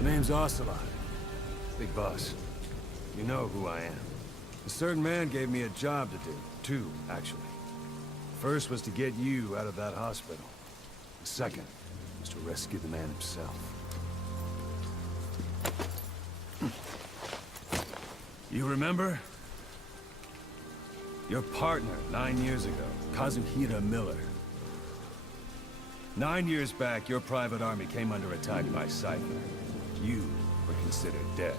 The name's Ocelot. Big boss. You know who I am. A certain man gave me a job to do. Two, actually. First was to get you out of that hospital. The second was to rescue the man himself. You remember? Your partner 9 years ago, Kazuhira Miller. 9 years back, your private army came under attack by Cypher. You were considered dead.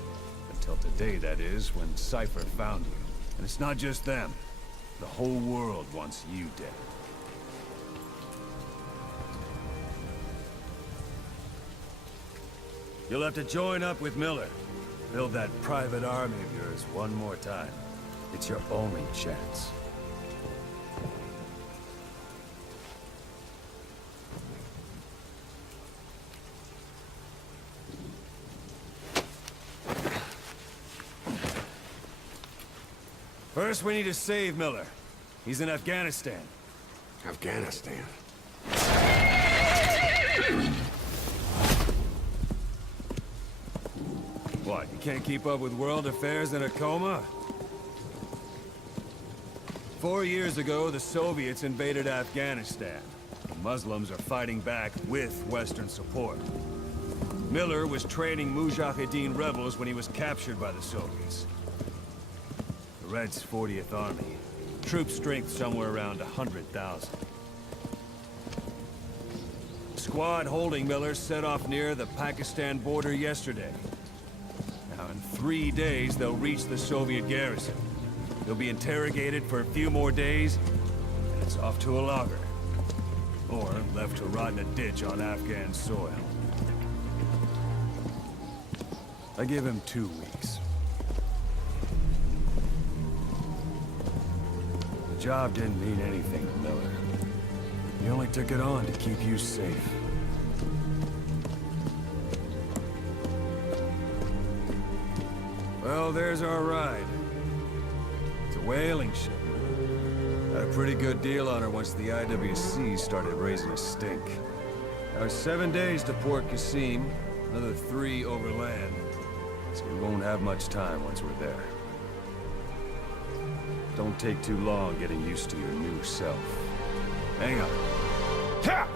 Until today, that is, when Cypher found you. And it's not just them. The whole world wants you dead. You'll have to join up with Miller. Build that private army of yours one more time. It's your only chance. First, we need to save Miller. He's in Afghanistan. Afghanistan? What, you can't keep up with world affairs in a coma? 4 years ago, the Soviets invaded Afghanistan. The Muslims are fighting back with Western support. Miller was training Mujahideen rebels when he was captured by the Soviets. The Reds' 40th Army. Troop strength somewhere around 100,000. Squad holding Miller set off near the Pakistan border yesterday. Now, in 3 days, they'll reach the Soviet garrison. He'll be interrogated for a few more days, and it's off to a lager. Or left to rot in a ditch on Afghan soil. I give him 2 weeks. The job didn't mean anything to Miller. He only took it on to keep you safe. Well, there's our ride. It's a whaling ship. Had a pretty good deal on her once the IWC started raising a stink. Now, 7 days to Port Qasim, another 3 overland. So we won't have much time once we're there. Don't take too long getting used to your new self. Hang on. Ha!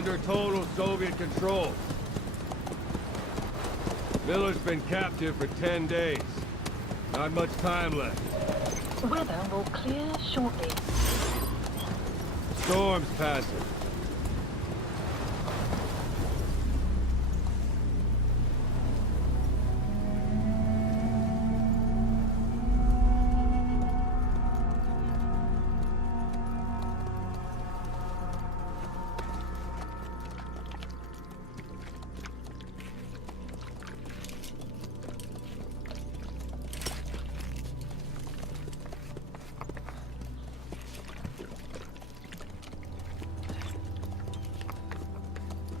under total Soviet control. Miller's been captive for 10 days. Not much time left. Weather will clear shortly. Storm's passing.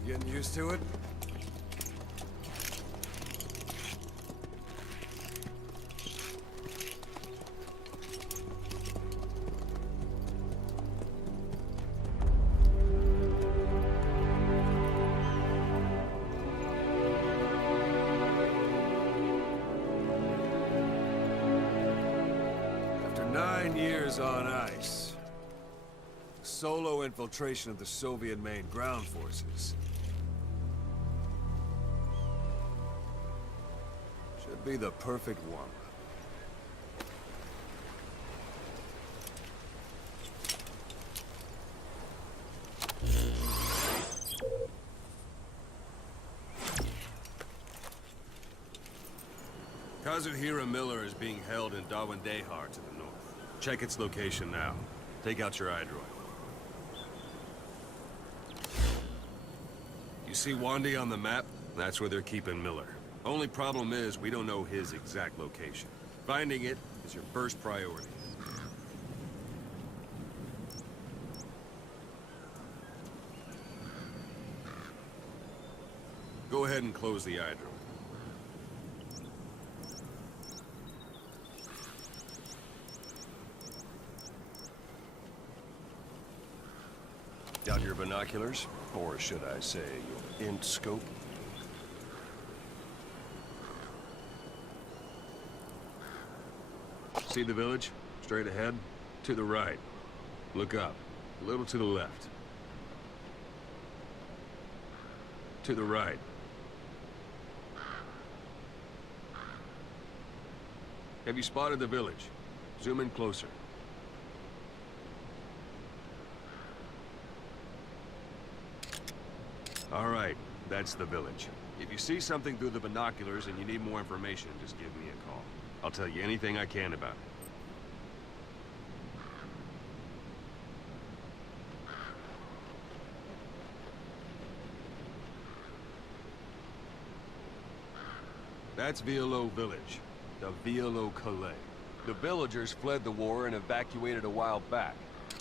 Getting used to it? After 9 years on ice, solo infiltration of the Soviet main ground forces should be the perfect one. Kazuhira Miller is being held in Dawandehar to the north. Check its location now. Take out your iDroid. You see Wandi on the map? That's where they're keeping Miller. Only problem is, we don't know his exact location. Finding it is your first priority. Go ahead and close the iDroid. Got your binoculars? Or should I say, your int scope? See the village? Straight ahead? To the right. Look up. A little to the left. To the right. Have you spotted the village? Zoom in closer. All right, that's the village. If you see something through the binoculars and you need more information, just give me a call. I'll tell you anything I can about it. That's Violo Village, the Violo Calais. The villagers fled the war and evacuated a while back.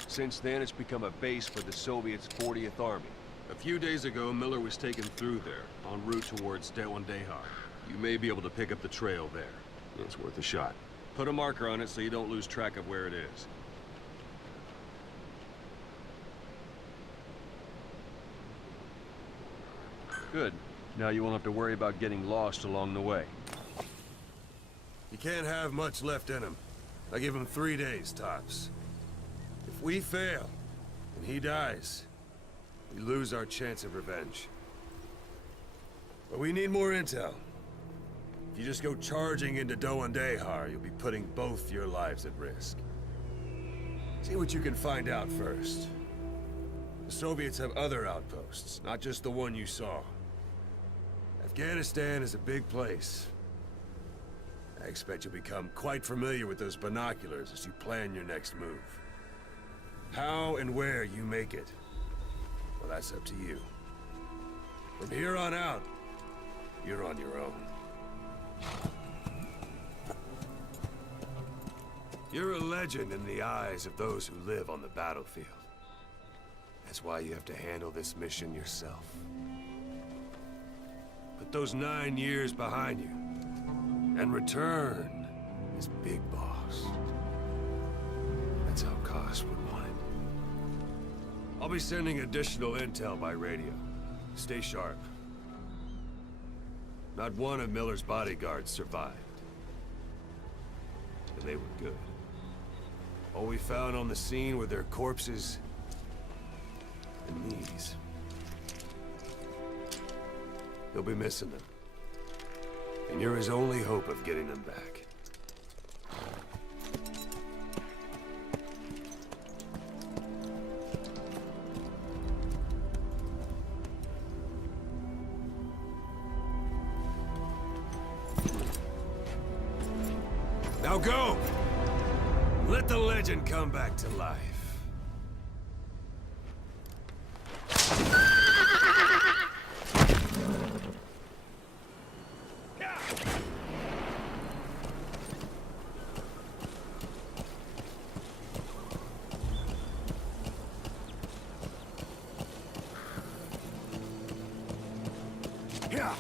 Since then, it's become a base for the Soviets' 40th Army. A few days ago, Miller was taken through there, en route towards Dawandehar. You may be able to pick up the trail there. It's worth a shot. Put a marker on it so you don't lose track of where it is. Good. Now you won't have to worry about getting lost along the way. You can't have much left in him. I give him 3 days, tops. If we fail, and he dies, we lose our chance of revenge. But we need more intel. If you just go charging into Dawandehar, you'll be putting both your lives at risk. See what you can find out first. The Soviets have other outposts, not just the one you saw. Afghanistan is a big place. I expect you'll become quite familiar with those binoculars as you plan your next move. How and where you make it, well, that's up to you. From here on out, you're on your own. You're a legend in the eyes of those who live on the battlefield. That's why you have to handle this mission yourself. Put those 9 years behind you, and return as Big Boss. That's how Koss would want it. I'll be sending additional intel by radio. Stay sharp. Not one of Miller's bodyguards survived. And they were good. All we found on the scene were their corpses and these. He'll be missing them. And you're his only hope of getting them back. Now go! Let the legend come back to life. Yeah.